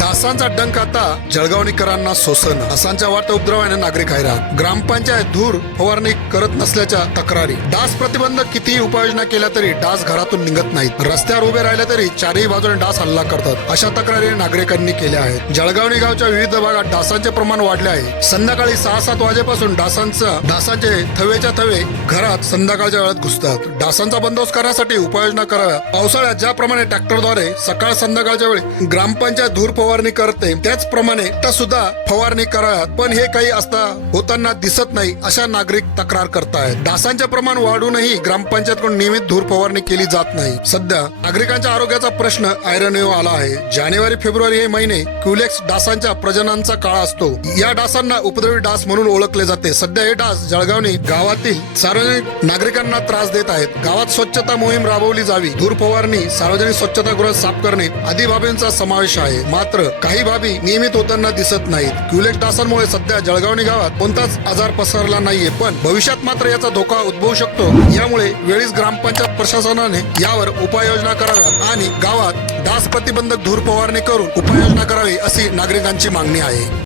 डासांचा डंक आता जळगावणीकरांना सोसन. डासांच्या वाढत्या उपद्रवाने नागरिक हैराण. ग्रामपंचायत धूर फवारणी करत नसल्याच्या तक्रारी. डास प्रतिबंध कितीही उपाययोजना केल्या तरी डास घरातून निघत नाहीत. रस्त्यावर उभे राहिले तरी चारही बाजूने डास हल्ला करतात. अशा तक्रारी नागरिकांनी केल्या आहेत. जळगावणी गावच्या विविध भागात डासांचे प्रमाण वाढले आहे. संध्याकाळी सहा सात वाजेपासून डासांचा डासांचे थवेच्या थवे घरात संध्याकाळच्या वेळात घुसतात. डासांचा बंदोबस्त करण्यासाठी उपाययोजना कराव्या. पावसाळ्यात ज्याप्रमाणे ट्रॅक्टरद्वारे सकाळ संध्याकाळच्या वेळी ग्रामपंचायत धूर फवारणी करते. त्याचप्रमाणे सुद्धा फवारणी कराव्यात. पण हे काही असता होताना दिसत नाही अशा नागरिक तक्रार करतायत. डासांचे प्रमाण वाढूनही ग्रामपंचायतकडून नियमित धूर फवारणी केली जात नाही. सध्या नागरिकांच्या आरोग्याचा प्रश्न ऐरणीवर आला आहे. जानेवारी फेब्रुवारी हे महिने क्युलेक्स डासांच्या प्रजननांचा काळ असतो. या डासांना उपद्रवी डास म्हणून ओळखले जाते. सध्या हे डास जळगावने गावातील सार्वजनिक नागरिकांना त्रास देत आहेत. गावात स्वच्छता मोहीम राबवली जावी. धूर फवारणी सार्वजनिक स्वच्छतागृह साफ करणे आदी बाबींचा समावेश आहे. मात्र काही बाबी नियमित होताना दिसत नाहीत. क्युलेट डासांमुळे सध्या जळगावणी गावात कोणताच आजार पसरला नाहीये. पण भविष्यात मात्र याचा धोका उद्भवू शकतो. यामुळे वेळीच ग्रामपंचायत प्रशासनाने यावर उपाययोजना कराव्यात आणि गावात डास प्रतिबंधक धूर फवारणी करून उपाययोजना करावी अशी नागरिकांची मागणी आहे.